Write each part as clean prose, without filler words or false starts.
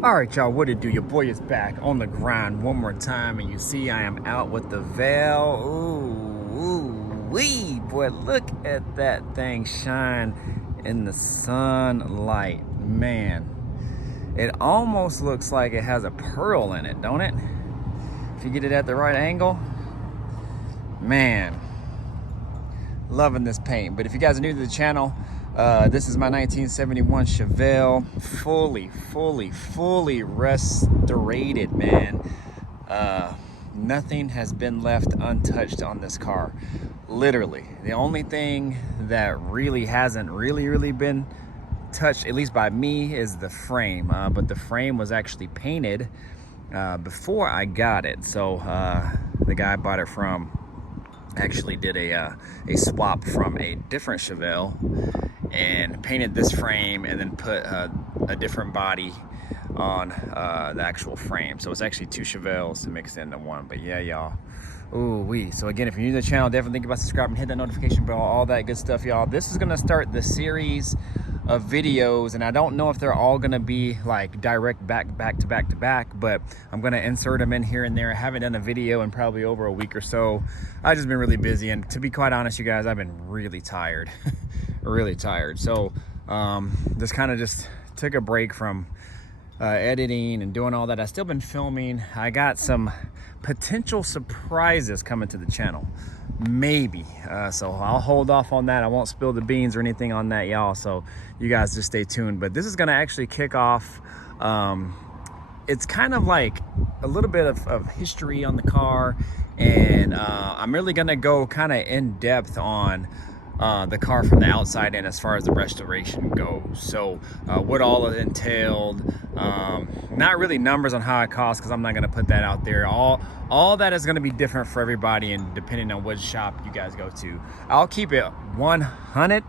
All right, y'all, what it do? Your boy is back on the grind one more time, and you see I am out with the Veil. Wee, boy, look at that thing shine in the sunlight. Man, it almost looks like it has a pearl in it, don't it? If you get it at the right angle. Man, loving this paint. But if you guys are new to the channel, this is my 1971 Chevelle, fully restorated, man. Nothing has been left untouched on this car. Literally, the only thing that really hasn't really been touched, at least by me, is the frame. But the frame was actually painted before I got it. So the guy I bought it from actually did a swap from a different Chevelle and painted this frame and then put a different body on the actual frame. So it's actually two Chevelles mixed into one. But yeah, y'all, so again, if you're new to the channel, definitely think about subscribing, hit that notification bell, all that good stuff, y'all. This is gonna start the series of videos, and I don't know if they're all gonna be like direct back to back, but I'm gonna insert them in here and there. I haven't done a video in probably over a week or so. I've just been really busy, and to be quite honest, you guys, I've been really tired. Really tired. So just kind of just took a break from editing and doing all that. I've still been filming. I got some potential surprises coming to the channel, maybe, so I'll hold off on that. I won't spill the beans or anything on that, y'all, so you guys just stay tuned. But this is gonna actually kick off, it's kind of like a little bit of history on the car, and I'm really gonna go kind of in depth on the car from the outside in as far as the restoration goes. So what all it entailed, not really numbers on how it costs, because I'm not going to put that out there. All that is going to be different for everybody, and depending on which shop you guys go to. I'll keep it 100.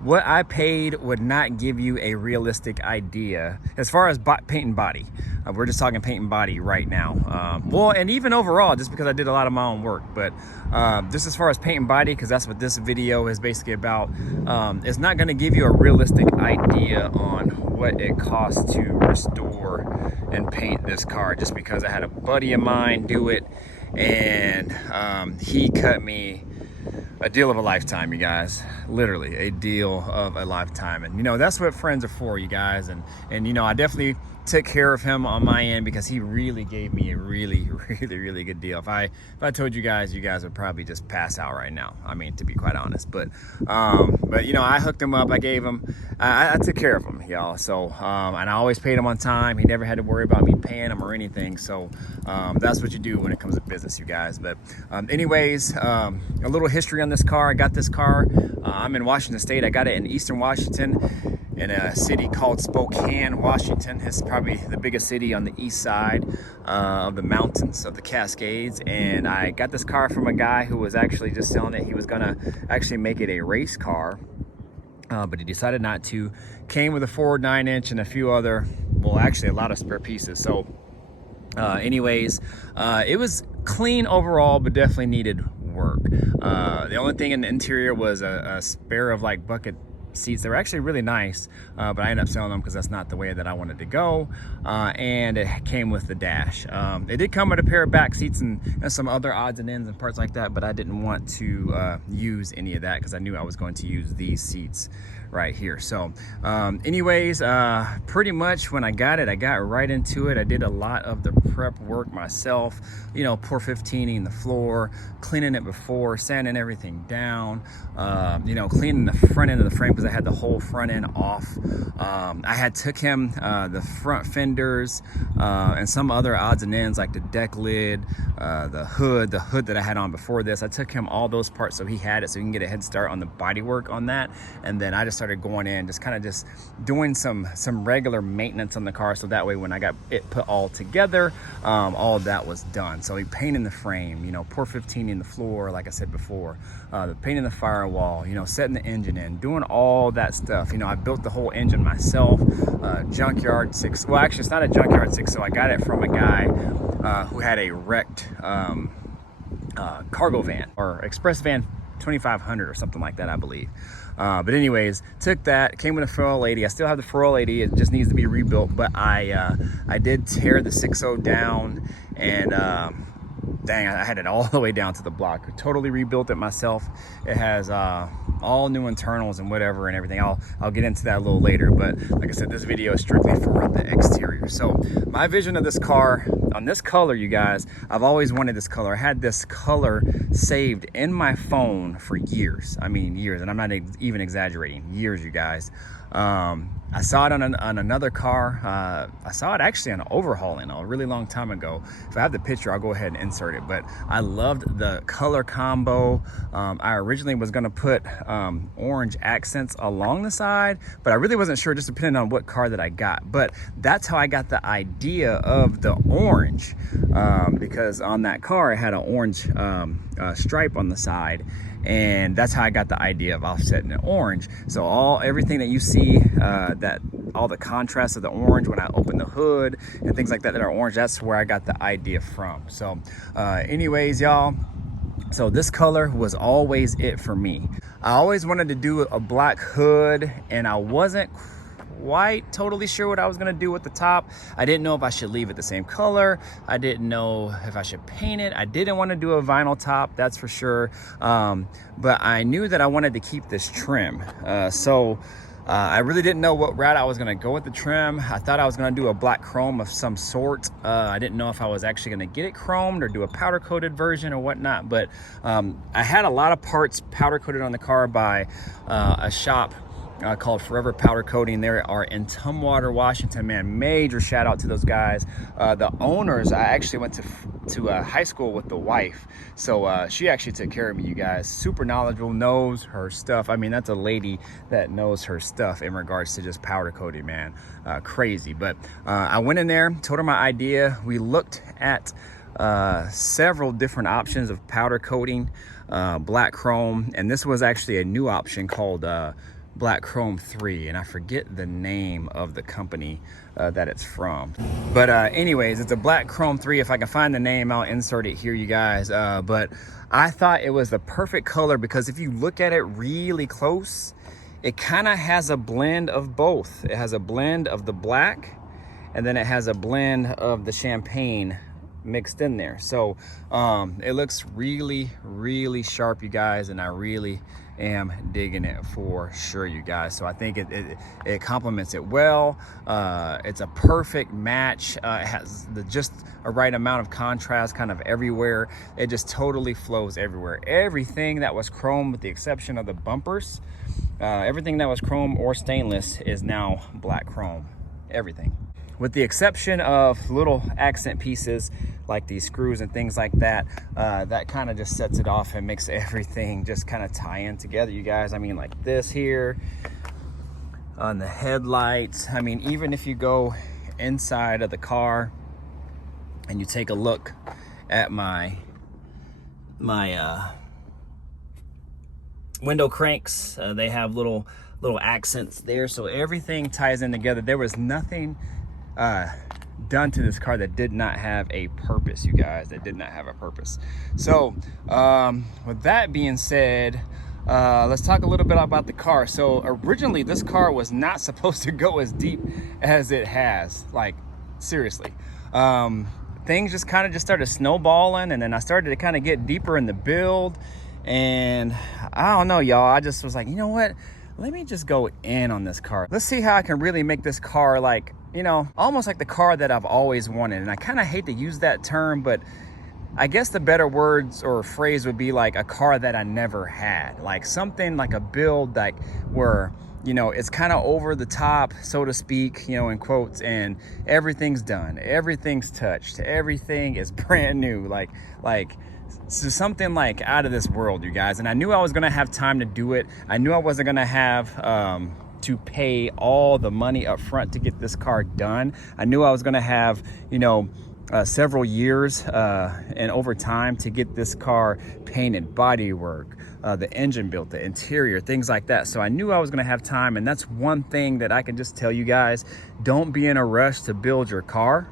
What I paid would not give you a realistic idea as far as paint and body. We're just talking paint and body right now. Well, and even overall, just because I did a lot of my own work, but just as far as paint and body, because that's what this video is basically about, it's not going to give you a realistic idea on what it costs to restore and paint this car, just because I had a buddy of mine do it, and he cut me a deal of a lifetime, you guys. Literally a deal of a lifetime. And you know, that's what friends are for, you guys. And you know, I definitely took care of him on my end, because he really gave me a really good deal. If I told you guys would probably just pass out right now, I mean, to be quite honest. But you know, I hooked him up. I gave him, I took care of him, y'all. So and I always paid him on time. He never had to worry about me paying him or anything. So that's what you do when it comes to business, you guys. But anyways, a little history on this car. I got this car, I'm in Washington State. I got it in Eastern Washington, in a city called Spokane, Washington. It's probably the biggest city on the east side of the mountains of the Cascades. And I got this car from a guy who was actually just selling it. He was gonna actually make it a race car, but he decided not to. Came with a Ford 9-inch and a few other, well, actually a lot of spare pieces. So anyways, it was clean overall, but definitely needed work. The only thing in the interior was a spare of like bucket seats. They were actually really nice, but I ended up selling them because that's not the way that I wanted to go. And it came with the dash. It did come with a pair of back seats and some other odds and ends and parts like that, but I didn't want to use any of that because I knew I was going to use these seats right here. So anyways, pretty much when I got it, I got right into it. I did a lot of the prep work myself, you know, pour 15ing the floor, cleaning it before, sanding everything down, you know, cleaning the front end of the frame because I had the whole front end off. I had took him the front fenders and some other odds and ends like the deck lid, the hood that I had on before this. I took him all those parts so he had it, so he can get a head start on the body work on that. And then I just started going in, just kind of just doing some regular maintenance on the car, so that way when I got it put all together, all of that was done. So he painted the frame, you know, pour 15 in the floor, like I said before, the painting the firewall, you know, setting the engine in, doing all that stuff. You know, I built the whole engine myself, junkyard 6. Well, actually, it's not a junkyard 6, so I got it from a guy who had a wrecked cargo van or express van 2500 or something like that, I believe. But anyways, took that, came with a 480. I still have the 480. It just needs to be rebuilt, but I did tear the 6.0 down, and dang, I had it all the way down to the block. Totally rebuilt it myself. It has all new internals and whatever and everything. I'll get into that a little later, but like I said, this video is strictly for the exterior. So my vision of this car, on this color, you guys, I've always wanted this color. I had this color saved in my phone for years. I mean, years, and I'm not even exaggerating, years, you guys. I saw it on another car. I saw it actually on overhauling a really long time ago. If I have the picture, I'll go ahead and insert it. But I loved the color combo. I originally was gonna put orange accents along the side, but I really wasn't sure, just depending on what car that I got. But that's how I got the idea of the orange, because on that car, it had an orange stripe on the side. And that's how I got the idea of offsetting it orange. So everything that you see, all the contrast of the orange when I open the hood and things like that that are orange, that's where I got the idea from. So anyways, y'all, so this color was always it for me. I always wanted to do a black hood, and I wasn't quite totally sure what I was gonna do with the top. I didn't know if I should leave it the same color. I didn't know if I should paint it. I didn't want to do a vinyl top, that's for sure. But I knew that I wanted to keep this trim. I really didn't know what route I was gonna go with the trim. I thought I was gonna do a black chrome of some sort. I didn't know if I was actually gonna get it chromed or do a powder coated version or whatnot. But I had a lot of parts powder coated on the car by a shop called Forever Powder Coating. They are in Tumwater, Washington. Man, major shout out to those guys. The owners, I actually went to high school with the wife, so she actually took care of me, you guys. Super knowledgeable, knows her stuff. I mean, that's a lady that knows her stuff in regards to just powder coating, man. Crazy. But I went in there, told her my idea. We looked at several different options of powder coating, black chrome, and this was actually a new option called Black Chrome 3, and I forget the name of the company that it's from. But anyways, it's a Black Chrome 3. If I can find the name, I'll insert it here, you guys. But I thought it was the perfect color because if you look at it really close, it kind of has a blend of both. It has a blend of the black, and then it has a blend of the champagne mixed in there. So it looks really, really sharp, you guys, and I really am digging it for sure, you guys. So I think it complements it well. It's a perfect match. It has just a right amount of contrast kind of everywhere. It just totally flows everywhere. Everything that was chrome, with the exception of the bumpers, everything that was chrome or stainless is now black chrome. Everything, with the exception of little accent pieces like these screws and things like that. That kind of just sets it off and makes everything just kind of tie in together, you guys. I mean, like this here on the headlights. I mean, even if you go inside of the car and you take a look at my window cranks, they have little accents there, so everything ties in together. There was nothing done to this car that did not have a purpose, you guys. That did not have a purpose. So with that being said, let's talk a little bit about the car. So originally this car was not supposed to go as deep as it has. Like, seriously. Things just kind of started snowballing, and then I started to kind of get deeper in the build, and I don't know, y'all, I just was like, you know what, let me just go in on this car. Let's see how I can really make this car, like, you know, almost like the car that I've always wanted. And I kind of hate to use that term, but I guess the better words or phrase would be like a car that I never had. Like something like a build like where, you know, it's kind of over the top, so to speak, you know, in quotes, and everything's done, everything's touched, everything is brand new, like so something like out of this world, you guys. And I knew I was gonna have time to do it. I knew I wasn't gonna have to pay all the money up front to get this car done. I knew I was gonna have, you know, several years and over time to get this car painted, body work, the engine built, the interior, things like that. So I knew I was gonna have time, and that's one thing that I can just tell you guys: don't be in a rush to build your car,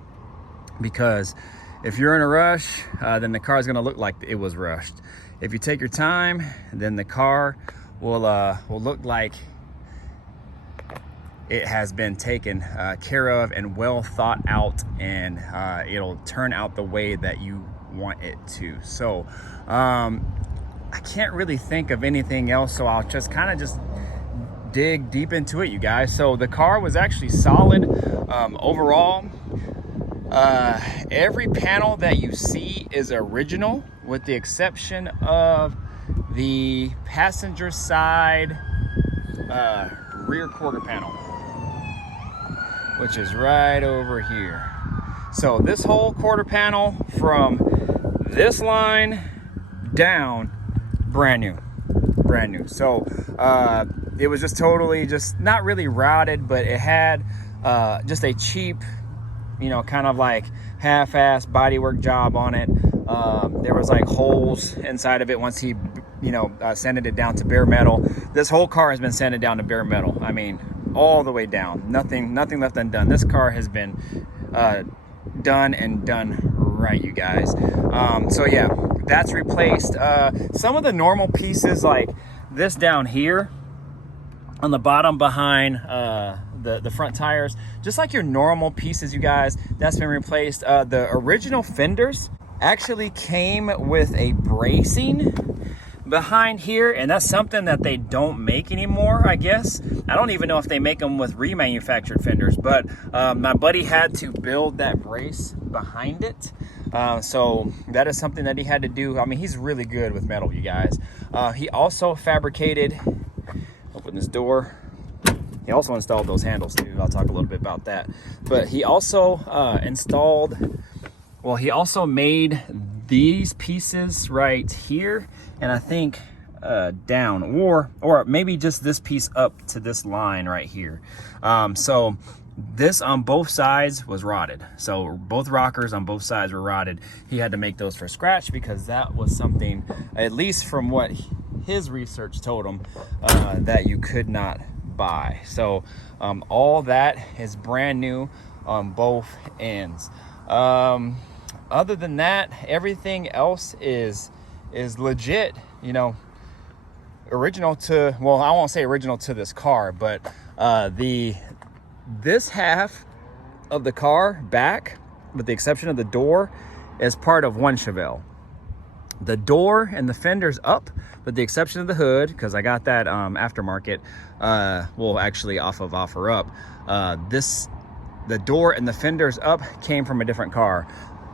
because if you're in a rush, then the car is gonna look like it was rushed. if you take your time, then the car will look like it has been taken care of and well thought out, and it'll turn out the way that you want it to. So I can't really think of anything else, so I'll just kind of just dig deep into it, you guys. So the car was actually solid overall. Every panel that you see is original, with the exception of the passenger side rear quarter panel, which is right over here. So this whole quarter panel from this line down, brand new. So it was just totally, just not really routed, but it had just a cheap, you know, kind of like half-ass bodywork job on it. There was like holes inside of it once he, you know, sanded it down to bare metal. This whole car has been sanded down to bare metal. I mean, all the way down. Nothing left undone. This car has been done and done right, you guys. So yeah, that's replaced. Some of the normal pieces, like this down here on the bottom behind the front tires, just like your normal pieces, you guys, that's been replaced. The original fenders actually came with a bracing behind here, and that's something that they don't make anymore, I guess. I don't even know if they make them with remanufactured fenders, but my buddy had to build that brace behind it. So that is something that he had to do. I mean, he's really good with metal, you guys. He also fabricated, open this door, he also installed those handles too. I'll talk a little bit about that. But he also he also made these pieces right here, and I think down, or maybe just this piece up to this line right here. So this on both sides was rotted. So both rockers on both sides were rotted. He had to make those from scratch because that was something, at least from what his research told him, that you could not buy. So all that is brand new on both ends. Other than that, everything else is legit, you know, original to, well, I won't say original to this car, but this half of the car back, with the exception of the door, is part of one Chevelle. The door and the fenders up, with the exception of the hood, because I got that aftermarket, well, actually off of OfferUp. The door and the fenders up came from a different car.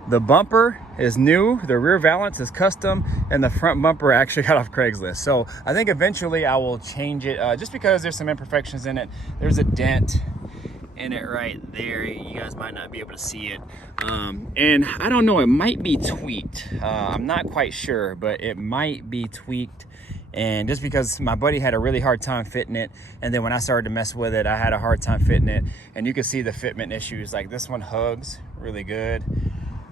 The bumper is new, the rear valance is custom, and the front bumper actually got off Craigslist. So I think eventually I will change it, just because there's some imperfections in it. There's a dent in it right there. You guys might not be able to see it. And I don't know, it might be tweaked. I'm not quite sure, but it might be tweaked. And just because my buddy had a really hard time fitting it, and then when I started to mess with it, I had a hard time fitting it. And you can see the fitment issues. Like this one hugs really good,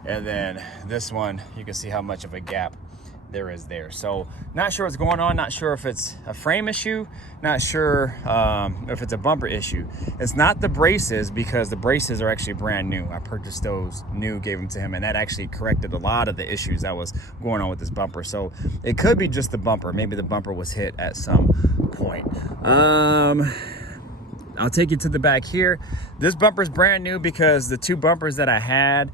and then this one, you can see how much of a gap there is there. So not sure what's going on, not sure if it's a frame issue, not sure if it's a bumper issue. It's not the braces, because the braces are actually brand new. I purchased those new, gave them to him, and that actually corrected a lot of the issues that was going on with this bumper. So it could be just the bumper. Maybe the bumper was hit at some point. I'll take you to the back here. This bumper is brand new because the two bumpers that I had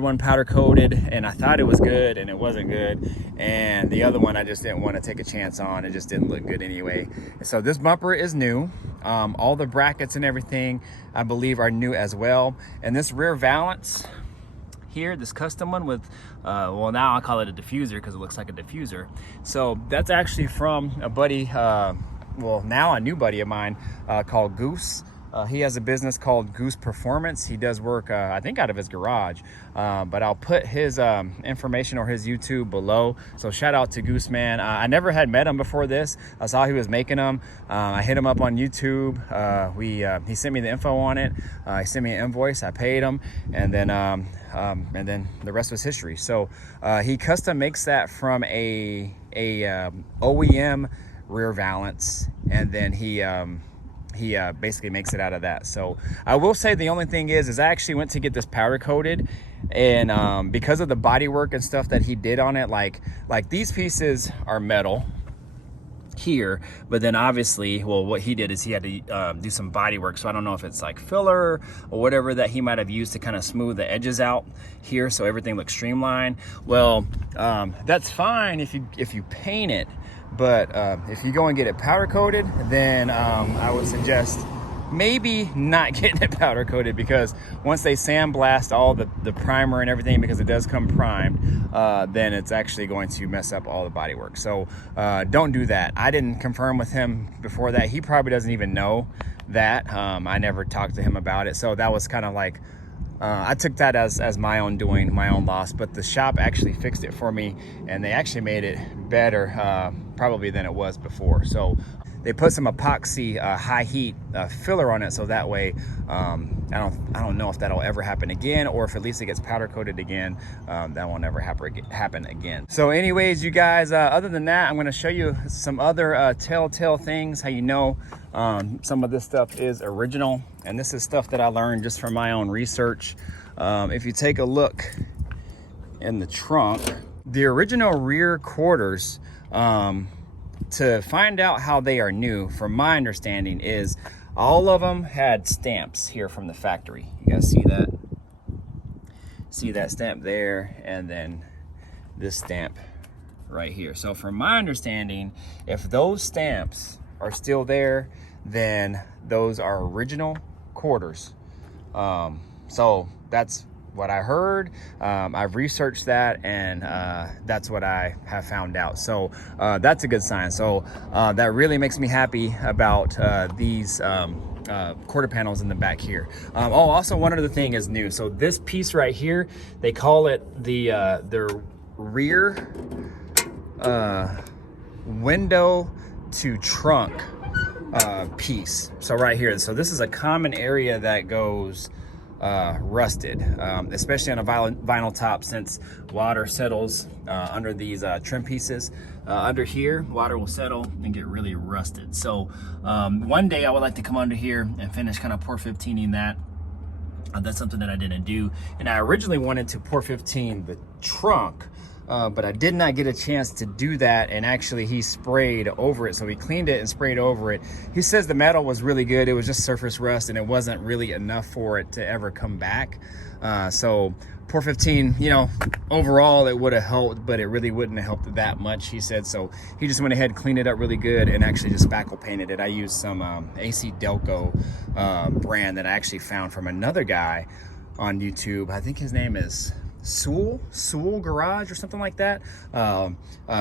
one powder coated, and I thought it was good, and it wasn't good. And the other one I just didn't want to take a chance on. It just didn't look good anyway. So this bumper is new. All the brackets and everything, I believe, are new as well. And this rear valance here, this custom one with, well, now I'll call it a diffuser because it looks like a diffuser. So that's actually from a buddy, well, now a new buddy of mine, called Goose. He has a business called Goose Performance. He does work, I think, out of his garage, but I'll put his information or his YouTube below. So shout out to Goose, man. I never had met him before this. I saw he was making them. I hit him up on YouTube. He sent me the info on it. He sent me an invoice. I paid him, and then the rest was history. So he custom makes that from a OEM rear valance, and then he he basically makes it out of that. So I will say the only thing is I actually went to get this powder coated, and because of the body work and stuff that he did on it, like these pieces are metal here, but then obviously, well, what he did is he had to do some body work. So I don't know if it's like filler or whatever that he might have used to kind of smooth the edges out here so everything looks streamlined. Well, that's fine if you paint it, but if you go and get it powder coated, then I would suggest maybe not getting it powder coated, because once they sandblast all the primer and everything, because it does come primed, then it's actually going to mess up all the body work. So don't do that. I didn't confirm with him before that. He probably doesn't even know that. I never talked to him about it. So that was kind of like, I took that as my own doing, my own loss, but the shop actually fixed it for me, and they actually made it better probably than it was before. So they put some epoxy high heat filler on it, so that way I don't know if that'll ever happen again, or if at least it gets powder coated again, that won't ever happen again. So anyways, you guys, other than that, I'm going to show you some other telltale things, how you know some of this stuff is original. And this is stuff that I learned just from my own research. If you take a look in the trunk, the original rear quarters, to find out how they are new, from my understanding, is all of them had stamps here from the factory. You guys see that? See that stamp there, and then this stamp right here. So from my understanding, if those stamps are still there, then those are original quarters. So that's what I heard. I've researched that, and that's what I have found out. So that's a good sign. So that really makes me happy about these quarter panels in the back here. Oh, also one other thing is new. So this piece right here, they call it the rear window to trunk piece. So right here, so this is a common area that goes rusted, especially on a vinyl top, since water settles under these trim pieces. Under here, water will settle and get really rusted. So one day I would like to come under here and finish kind of pour 15ing that. That's something that I didn't do, and I originally wanted to pour 15 the trunk, but I did not get a chance to do that, and actually he sprayed over it. So he cleaned it and sprayed over it. He says the metal was really good. It was just surface rust, and it wasn't really enough for it to ever come back. So pour 15, you know, overall it would have helped, but it really wouldn't have helped that much, he said. So he just went ahead, cleaned it up really good, and actually just spackle painted it. I used some AC Delco brand that I actually found from another guy on YouTube. I think his name is Sewell Garage or something like that.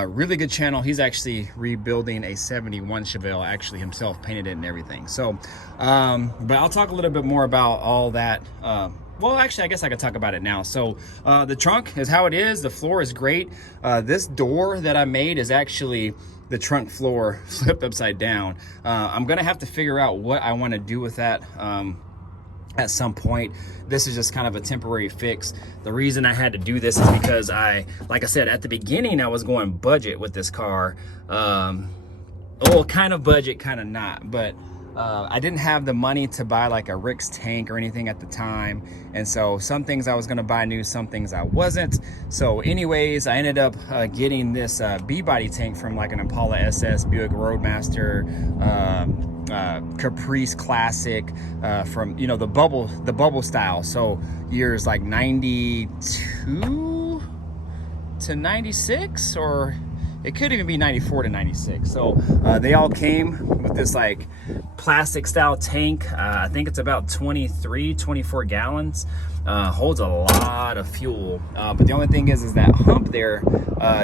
Really good channel. He's actually rebuilding a 71 Chevelle, actually himself painted it and everything. So but I'll talk a little bit more about all that. Well, actually, I guess I could talk about it now. So the trunk is how it is. The floor is great. This door that I made is actually the trunk floor flipped upside down. I'm gonna have to figure out what I want to do with that at some point. This is just kind of a temporary fix. The reason I had to do this is because like I said, at the beginning, I was going budget with this car. Well, kind of budget, kind of not, but I didn't have the money to buy like a Rick's tank or anything at the time. And so some things I was gonna buy new, some things I wasn't. So anyways, I ended up getting this B-body tank from like an Impala SS, Buick Roadmaster, Caprice Classic, from, you know, the bubble style. So years like 92 to 96, or it could even be 94 to 96. So they all came with this like plastic style tank. I think it's about 24 gallons. Holds a lot of fuel, but the only thing is that hump there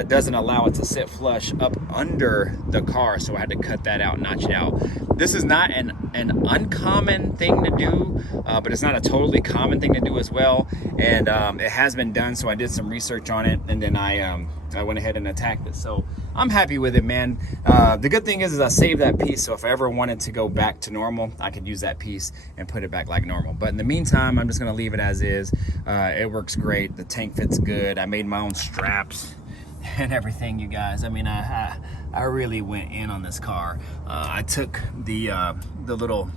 doesn't allow it to sit flush up under the car, so I had to cut that out, notch it out. This is not an uncommon thing to do, but it's not a totally common thing to do as well, and it has been done, so I did some research on it, and then I went ahead and attacked it. So I'm happy with it, man. The good thing is I saved that piece, so if I ever wanted to go back to normal, I could use that piece and put it back like normal. But in the meantime, I'm just gonna leave it as is. It works great. The tank fits good. I made my own straps and everything, you guys. I mean, I really went in on this car. I took the little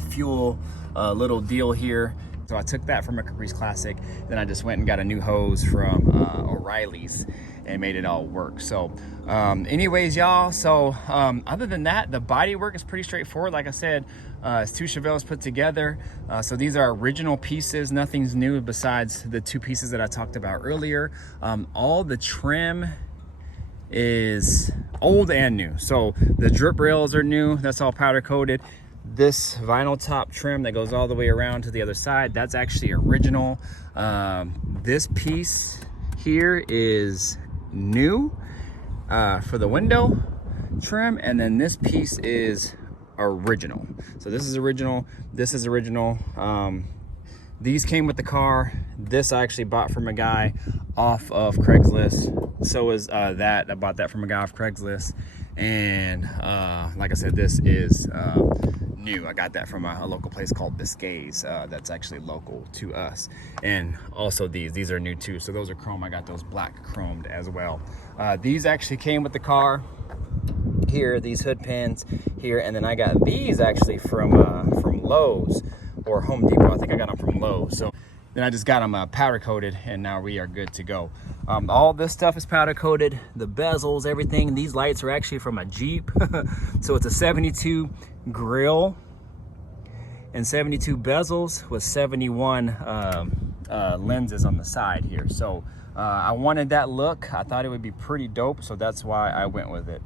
fuel little deal here. So I took that from a Caprice Classic. Then I just went and got a new hose from O'Reilly's and made it all work. So anyways, y'all, so other than that, the body work is pretty straightforward. Like I said, it's 2 Chevelles put together. So these are original pieces. Nothing's new besides the 2 pieces that I talked about earlier. All the trim is old and new. So the drip rails are new. That's all powder coated. This vinyl top trim that goes all the way around to the other side, that's actually original. This piece here is new for the window trim, and then this piece is original. So this is original, this is original. These came with the car. This I actually bought from a guy off of Craigslist. So is that. I bought that from a guy off Craigslist. And like I said, this is new. I got that from a local place called Biscay's that's actually local to us. And also these are new too. So those are chrome. I got those black chromed as well. These actually came with the car. Here, these hood pins here, and then I got these actually from Lowe's or Home Depot. I think I got them from Lowe's. So then I just got them powder coated, and now we are good to go. All this stuff is powder coated, the bezels, everything. These lights are actually from a Jeep. So it's a 72 grill and 72 bezels with 71 lenses on the side here. So I wanted that look. I thought it would be pretty dope, so that's why I went with it.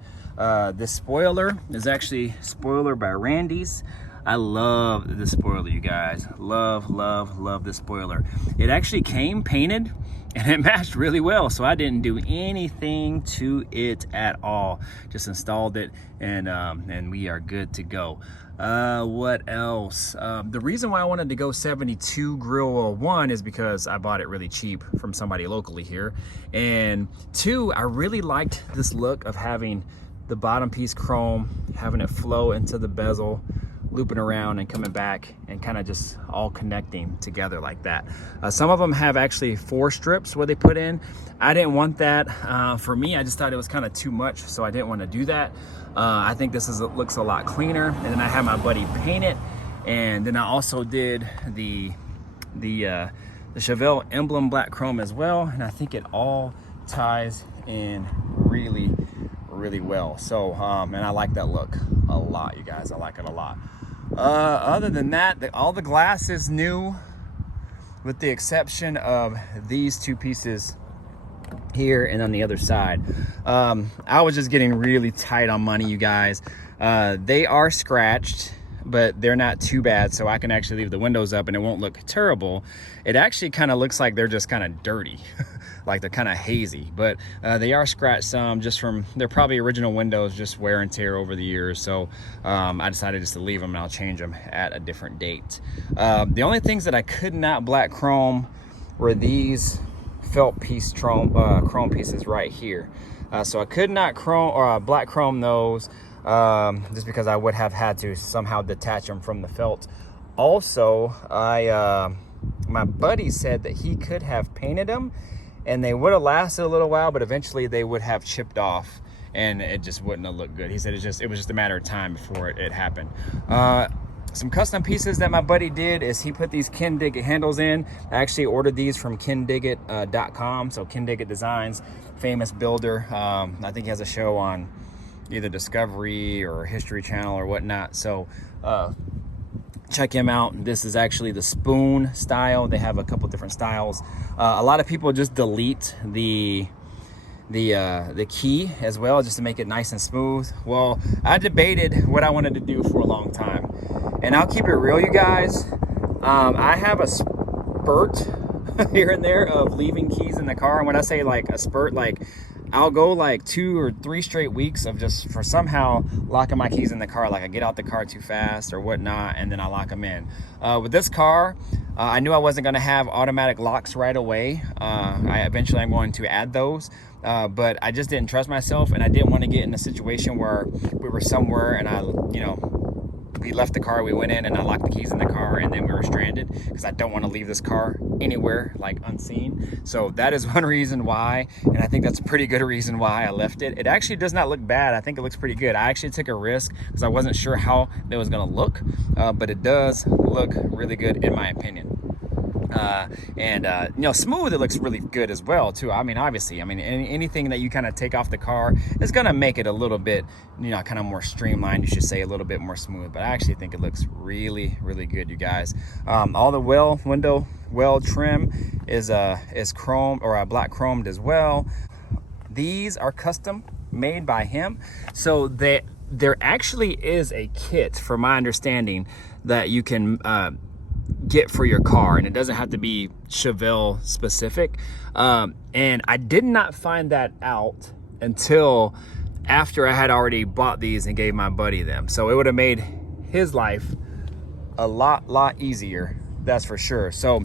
This spoiler is actually spoiler by Randy's. I love this spoiler, you guys. Love, love, love this spoiler. It actually came painted and it matched really well. So I didn't do anything to it at all. Just installed it and we are good to go. What else? The reason why I wanted to go 72 grill, one is because I bought it really cheap from somebody locally here. And 2, I really liked this look of having the bottom piece chrome, having it flow into the bezel, looping around and coming back and kind of just all connecting together like that. Some of them have actually 4 strips where they put in. I didn't want that. For me, I just thought it was kind of too much, so I didn't want to do that. I think this looks a lot cleaner. And then I had my buddy paint it, and then I also did the Chevelle emblem black chrome as well, and I think it all ties in really well. So and I like that look a lot, you guys. I like it a lot. Other than that, all the glass is new with the exception of these 2 pieces here and on the other side. I was just getting really tight on money, you guys. They are scratched, but they're not too bad, so I can actually leave the windows up and it won't look terrible. It actually kind of looks like they're just kind of dirty. Like they're kind of hazy, but they are scratched some just from, they're probably original windows, just wear and tear over the years. So I decided just to leave them and I'll change them at a different date. The only things that I could not black chrome were these felt piece chrome pieces right here. So I could not black chrome those just because I would have had to somehow detach them from the felt. Also, my buddy said that he could have painted them and they would have lasted a little while, but eventually they would have chipped off and it just wouldn't have looked good. He said it was just a matter of time before it happened. Some custom pieces that my buddy did is he put these Ken Diggett handles in. I actually ordered these from kendiggett.com. So Ken Diggett Designs, famous builder. I think he has a show on either Discovery or History Channel or whatnot. So check him out. This is actually the spoon style. They have a couple different styles. A lot of people just delete the key as well, just to make it nice and smooth. Well, I debated what I wanted to do for a long time, and I'll keep it real, you guys. I have a spurt here and there of leaving keys in the car, and when I say like a spurt, like I'll go like 2 or 3 straight weeks of just for somehow locking my keys in the car. Like I get out the car too fast or whatnot, and then I lock them in. With this car, I knew I wasn't going to have automatic locks right away. Eventually I'm going to add those, but I just didn't trust myself, and I didn't want to get in a situation where we were somewhere and I, we left the car, we went in and I locked the keys in the car, and then we were stranded because I don't want to leave this car anywhere like unseen. So that is one reason why, and I think that's a pretty good reason why I left it. It actually does not look bad. I think it looks pretty good. I actually took a risk because I wasn't sure how it was going to look, but it does look really good in my opinion. You know, smooth, it looks really good as well too. I mean, obviously, I mean, anything that you kind of take off the car is gonna make it a little bit, you know, kind of more streamlined, you should say, a little bit more smooth. But I actually think it looks really, really good, you guys. All the window well trim is chrome, or black chromed as well. These are custom made by him, so there actually is a kit, from my understanding, that you can get for your car, and it doesn't have to be Chevelle specific. And I did not find that out until after I had already bought these and gave my buddy them. So it would have made his life a lot easier, that's for sure. So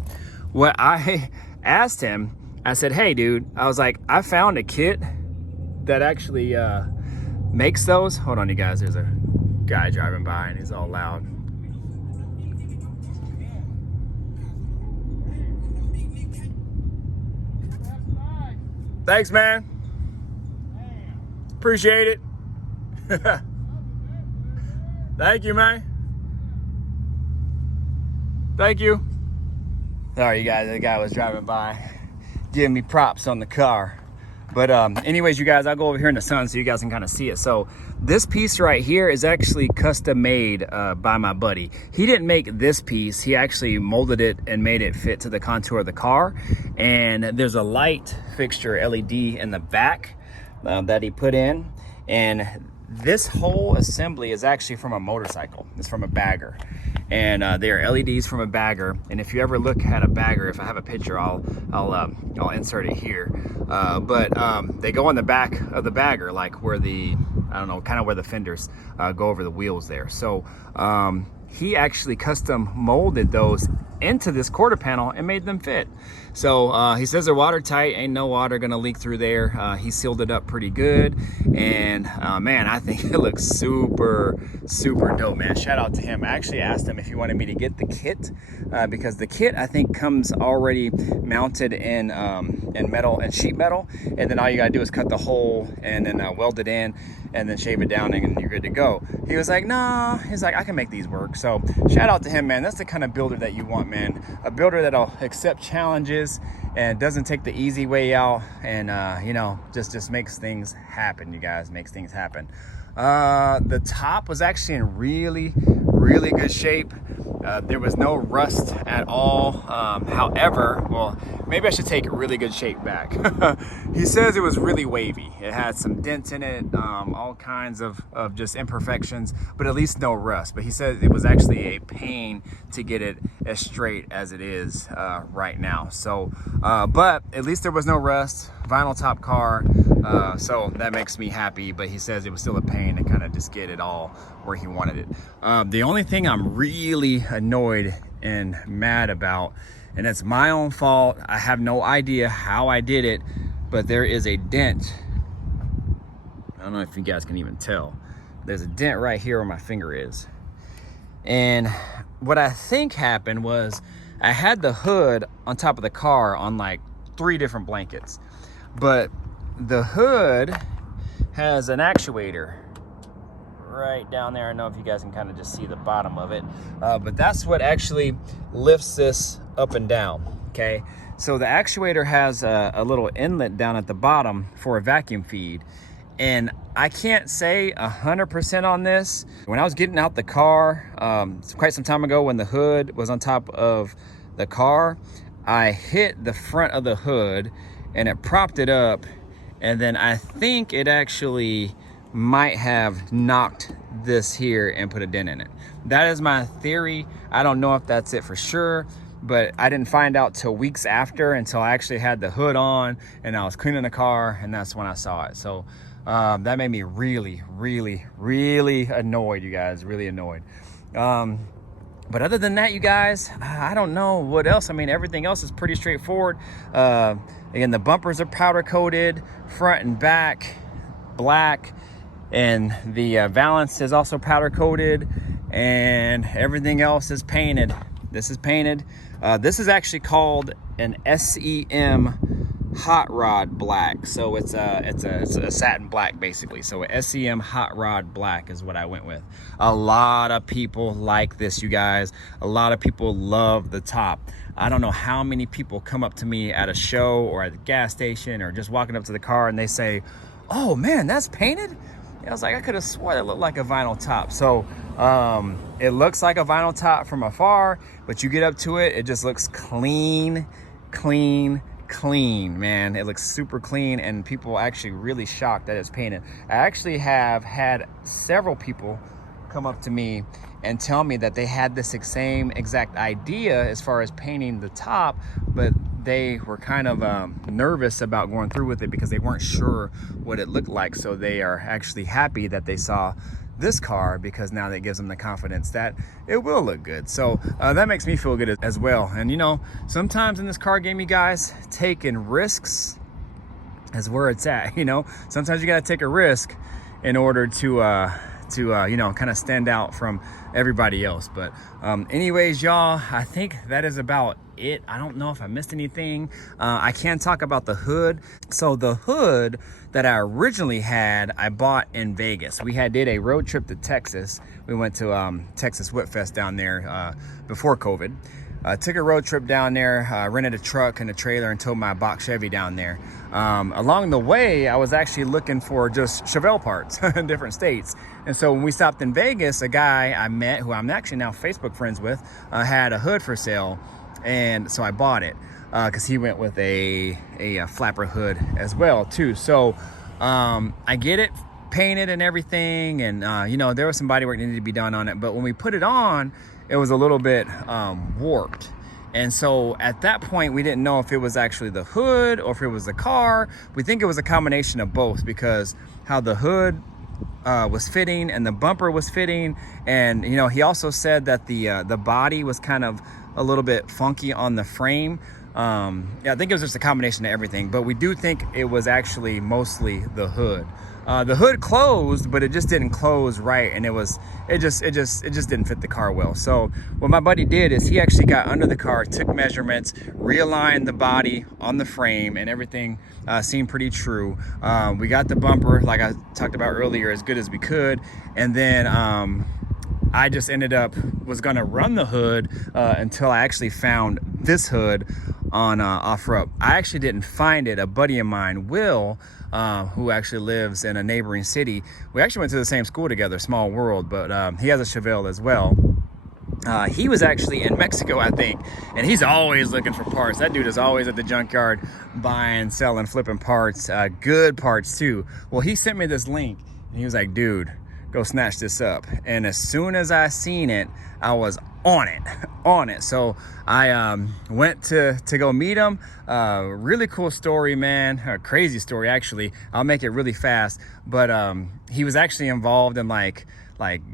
what I asked him, I said, hey dude, I was like, I found a kit that actually makes those. Hold on, you guys, there's a guy driving by and he's all loud. Thanks, man. Appreciate it. Thank you, man. Thank you. Sorry, you guys, the guy was driving by giving me props on the car. But anyways, you guys, I'll go over here in the sun so you guys can kind of see it. So this piece right here is actually custom made by my buddy. He didn't make this piece. He actually molded it and made it fit to the contour of the car. And there's a light fixture LED in the back that he put in. And this whole assembly is actually from a motorcycle. It's from a bagger. And they are LEDs from a bagger. And if you ever look at a bagger, if I have a picture, I'll insert it here. But they go on the back of the bagger, like where the, I don't know, kind of where the fenders go over the wheels there. So he actually custom molded those into this quarter panel and made them fit. So he says they're watertight, ain't no water gonna leak through there. He sealed it up pretty good, and man, I think it looks super dope, man. Shout out to him. I actually asked him if he wanted me to get the kit because the kit, I think, comes already mounted in metal and sheet metal, and then all you gotta do is cut the hole and then weld it in and then shave it down and you're good to go. He was like, nah, he's like, I can make these work. So shout out to him, man. That's the kind of builder that you want, man. A builder that'll accept challenges and doesn't take the easy way out, and you know, just makes things happen, you guys. Makes things happen. The top was actually in really good shape. There was no rust at all. However, well, maybe I should take really good shape back. He says it was really wavy. It had some dents in it, all kinds of just imperfections, but at least no rust. But he says it was actually a pain to get it as straight as it is right now. So, but at least there was no rust. Vinyl top car, so that makes me happy. But he says it was still a pain to kind of just get it all where he wanted it. The only thing I'm really annoyed and mad about, and it's my own fault, I have no idea how I did it, but there is a dent. I don't know if you guys can even tell. There's a dent right here where my finger is. And what I think happened was I had the hood on top of the car on like 3 different blankets, but the hood has an actuator right down there. I don't know if you guys can kind of just see the bottom of it, but that's what actually lifts this up and down. Okay, so the actuator has a little inlet down at the bottom for a vacuum feed, and I can't say 100% on this. When I was getting out the car quite some time ago, when the hood was on top of the car, I hit the front of the hood and it propped it up, and then I think it actually might have knocked this here and put a dent in it. That is my theory. I don't know if that's it for sure, but I didn't find out till weeks after, until I actually had the hood on and I was cleaning the car, and that's when I saw it. So that made me really annoyed, you guys, really annoyed. But other than that, you guys, I don't know what else. I mean, everything else is pretty straightforward. Again, the bumpers are powder coated, front and back, black, and the valance is also powder coated. and everything else is painted. This is painted. This is actually called an SEM hot rod black. So it's a satin black basically. So a SEM hot rod black is what I went with. A lot of people like this, you guys. A lot of people love the top. I don't know how many people come up to me at a show or at the gas station or just walking up to the car and they say, "Oh man, that's painted?" And I was like, I could have swore that looked like a vinyl top. So it looks like a vinyl top from afar, but you get up to it, it just looks clean, man. It looks super clean, and people are actually really shocked that it's painted. I actually have had several people come up to me and tell me that they had this same exact idea as far as painting the top, but they were kind of nervous about going through with it because they weren't sure what it looked like. So they are actually happy that they saw this car, because now that gives them the confidence that it will look good. So that makes me feel good as well. And you know, sometimes in this car game, you guys, taking risks is where it's at. You know, sometimes you got to take a risk in order to you know, kind of stand out from everybody else. But anyways, y'all, I think that is about it. I don't know if I missed anything. I can talk about the hood. So the hood that I originally had, I bought in Vegas. We did a road trip to Texas. We went to Texas Whip Fest down there before COVID. Took a road trip down there, rented a truck and a trailer and towed my box Chevy down there. Along the way, I was actually looking for just Chevelle parts in different states. And so when we stopped in Vegas, a guy I met, who I'm actually now Facebook friends with, had a hood for sale. And so I bought it because he went with a flapper hood as well too. So I get it painted and everything. And you know, there was some body work that needed to be done on it. But when we put it on, it was a little bit warped. And so at that point, we didn't know if it was actually the hood or if it was the car. We think it was a combination of both, because how the hood was fitting and the bumper was fitting. And, you know, he also said that the body was kind of a little bit funky on the frame. Yeah, I think it was just a combination of everything, but we do think it was actually mostly the hood. The hood closed, but it just didn't close right, and it just didn't fit the car well. So what my buddy did is he actually got under the car, took measurements, realigned the body on the frame, and everything seemed pretty true. We got the bumper, like I talked about earlier, as good as we could, and then I just was gonna run the hood until I actually found this hood on OfferUp. I actually didn't find it. A buddy of mine, Will, who actually lives in a neighboring city. We actually went to the same school together, small world, but he has a Chevelle as well. He was actually in Mexico, I think, and he's always looking for parts. That dude is always at the junkyard buying, selling, flipping parts, good parts too. Well, he sent me this link and he was like, "Dude, go snatch this up." And as soon as I seen it, I was on it. So I went to go meet him. Really cool story, man. A crazy story, actually. I'll make it really fast. But he was actually involved in like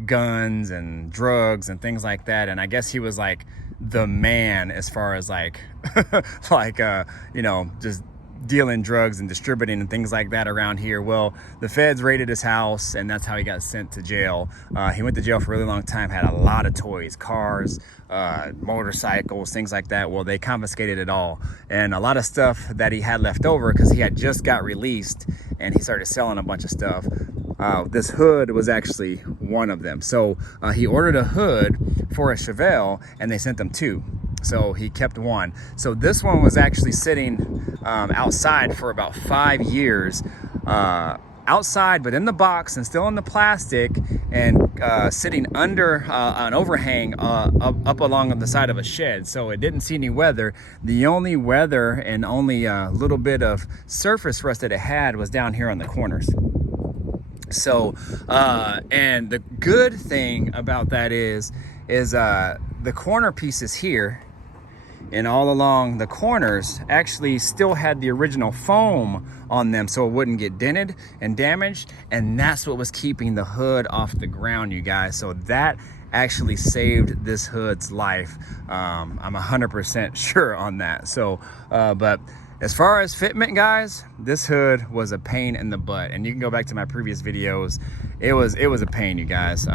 guns and drugs and things like that. And I guess he was like the man as far as like you know, just dealing drugs and distributing and things like that around here. Well, the feds raided his house, and that's how he got sent to jail. He went to jail for a really long time, had a lot of toys, cars, motorcycles, things like that. Well, they confiscated it all, and a lot of stuff that he had left over, because he had just got released and he started selling a bunch of stuff. This hood was actually one of them. So he ordered a hood for a Chevelle, and they sent them two. So he kept one. So this one was actually sitting outside for about 5 years, outside, but in the box and still in the plastic, and sitting under an overhang up along the side of a shed. So it didn't see any weather. The only weather and only little bit of surface rust that it had was down here on the corners. So and the good thing about that is the corner pieces here and all along the corners actually still had the original foam on them, so it wouldn't get dented and damaged. And that's what was keeping the hood off the ground, you guys. So that actually saved this hood's life. I'm 100% sure on that. So but As far as fitment, guys, this hood was a pain in the butt, and you can go back to my previous videos. It was a pain, you guys.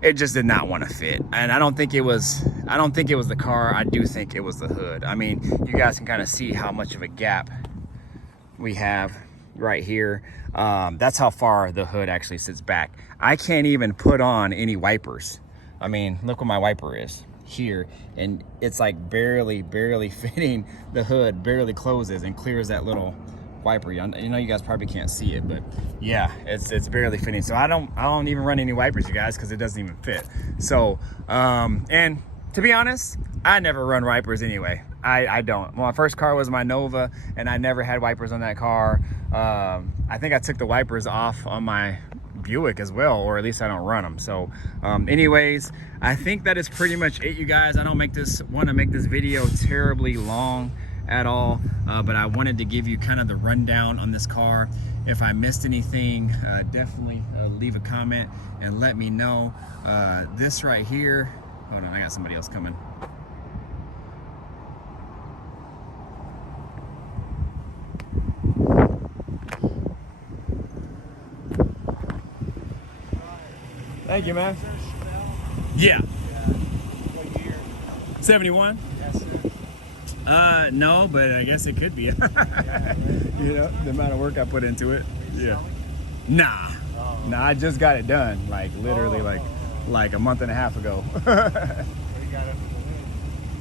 It just did not want to fit, and I don't think it was the car. I do think it was the hood. I mean, you guys can kind of see how much of a gap we have right here. That's how far the hood actually sits back. I can't even put on any wipers. I mean, look what my wiper is here, and it's like barely fitting the hood, barely closes and clears that little wiper. You know, you guys probably can't see it, but yeah, it's barely fitting. So I don't even run any wipers, you guys, because it doesn't even fit. So and to be honest, I never run wipers anyway. I don't. Well, my first car was my Nova, and I never had wipers on that car. I think I took the wipers off on my Buick as well, or at least I don't run them. So anyways, I think that is pretty much it, you guys. I don't want to make this video terribly long at all, but I wanted to give you kind of the rundown on this car. If I missed anything, definitely leave a comment and let me know. This right here, hold on, I got somebody else coming. Thank you, man. Yeah. What year? 71? Yes, sir. No, but I guess it could be. You know, the amount of work I put into it. Yeah. Nah. Oh. Nah, I just got it done, like literally like a month and a half ago. What you got under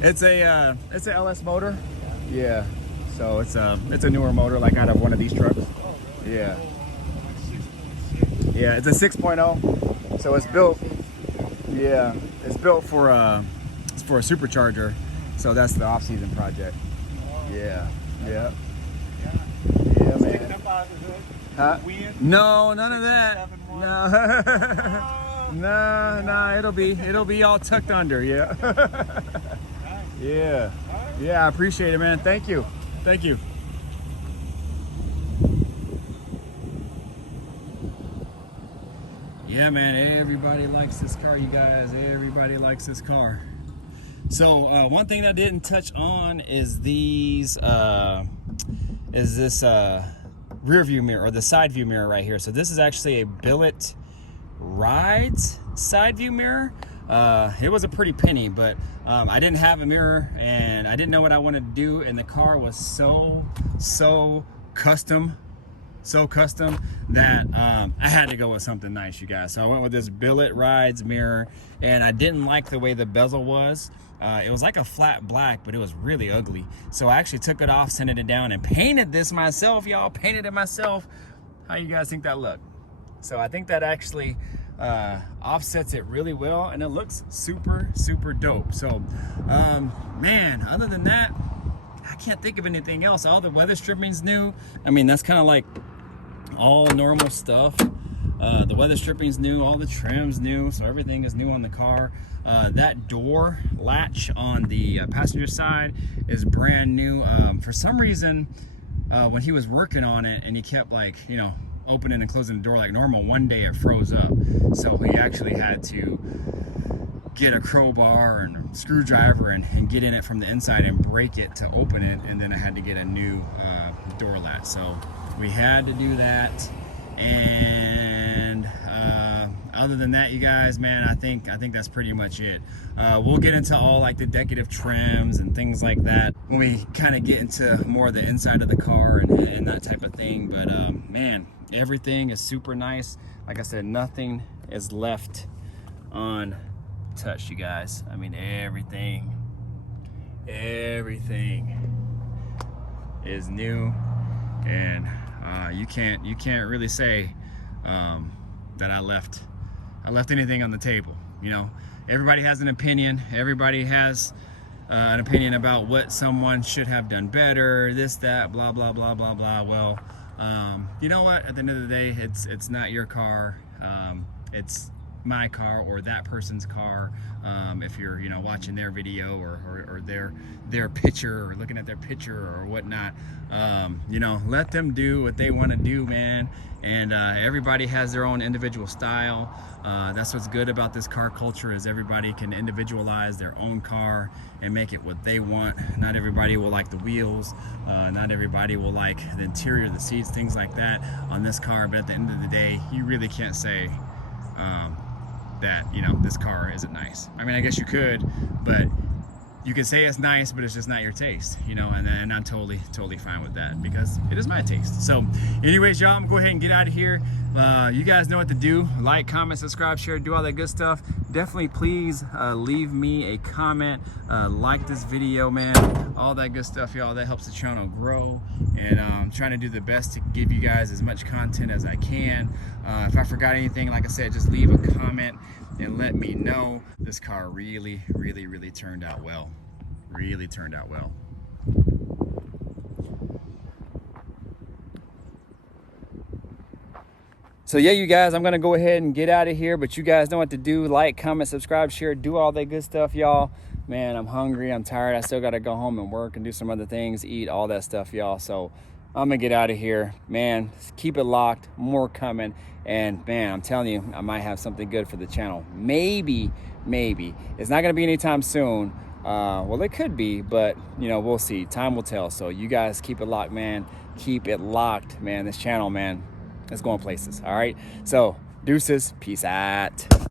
the hood? It's a LS motor. Yeah. So it's a newer motor, like out of one of these trucks. Oh, really? Yeah. Like 6.6. Yeah, it's a 6.0. So it's built. Yeah, it's built for a supercharger. So that's the off-season project. Oh. Yeah. Yeah. Yeah. Yeah, Sticking man. up out of the hood? Huh? Wind? No, none of that. 6.71? No. No, it'll be all tucked under, yeah. Nice. Yeah. All right. Yeah, I appreciate it, man. Thank you. Thank you. Yeah, man, everybody likes this car, you guys. Everybody likes this car. So one thing I didn't touch on is this rear view mirror, or the side view mirror right here. So this is actually a Billet Rides side view mirror. It was a pretty penny, but I didn't have a mirror and I didn't know what I wanted to do, and the car was so custom that I had to go with something nice, you guys. So I went with this Billet Rides mirror, and I didn't like the way the bezel was. It was like a flat black, but it was really ugly. So I actually took it off, sanded it down, and painted this myself, y'all. Painted it myself. How you guys think that looked? So I think that actually offsets it really well, and it looks super dope. So man, other than that, I can't think of anything else. All the weather stripping's new. I mean, that's kind of like all normal stuff. The weather stripping's new, all the trim's new, so everything is new on the car. That door latch on the passenger side is brand new. For some reason, when he was working on it and he kept, like, you know, opening and closing the door like normal, one day it froze up. So he actually had to get a crowbar and a screwdriver and get in it from the inside and break it to open it, and then I had to get a new door latch. So we had to do that, and other than that, you guys, man, I think that's pretty much it. We'll get into all like the decorative trims and things like that when we kind of get into more of the inside of the car and that type of thing. But man, everything is super nice. Like I said, nothing is left untouched, you guys. I mean, everything is new, and you can't really say that I left anything on the table. You know, everybody has an opinion. Everybody has an opinion about what someone should have done better, this, that, blah, blah, blah, blah, blah. Well, you know what? At the end of the day, it's not your car. It's my car or that person's car. If you're, you know, watching their video or their picture or looking at their picture or whatnot, you know, let them do what they want to do, man. And everybody has their own individual style. That's what's good about this car culture, is everybody can individualize their own car and make it what they want. Not everybody will like the wheels, not everybody will like the interior, the seats, things like that on this car, but at the end of the day, you really can't say that, you know, this car isn't nice. I mean, I guess you could, but you can say it's nice, but it's just not your taste, you know, and I'm totally fine with that, because it is my taste. So anyways, y'all, I'm gonna go ahead and get out of here. You guys know what to do. Like, comment, subscribe, share, do all that good stuff. Definitely please leave me a comment, like this video, man, all that good stuff, y'all. That helps the channel grow, and I'm trying to do the best to give you guys as much content as I can. If I forgot anything, like I said, just leave a comment and let me know. This car really turned out well. Really turned out well. So yeah, you guys, I'm gonna go ahead and get out of here, but you guys know what to do. Like, comment, subscribe, share, do all that good stuff, y'all. Man, I'm hungry, I'm tired. I still gotta go home and work and do some other things, eat, all that stuff, y'all. So I'm gonna get out of here. Man, keep it locked, more coming. And man, I'm telling you, I might have something good for the channel. Maybe. It's not gonna be anytime soon. Well, it could be, but you know, we'll see. Time will tell. So you guys keep it locked, man. Keep it locked, man. This channel, man, it's going places. All right. So deuces, peace out.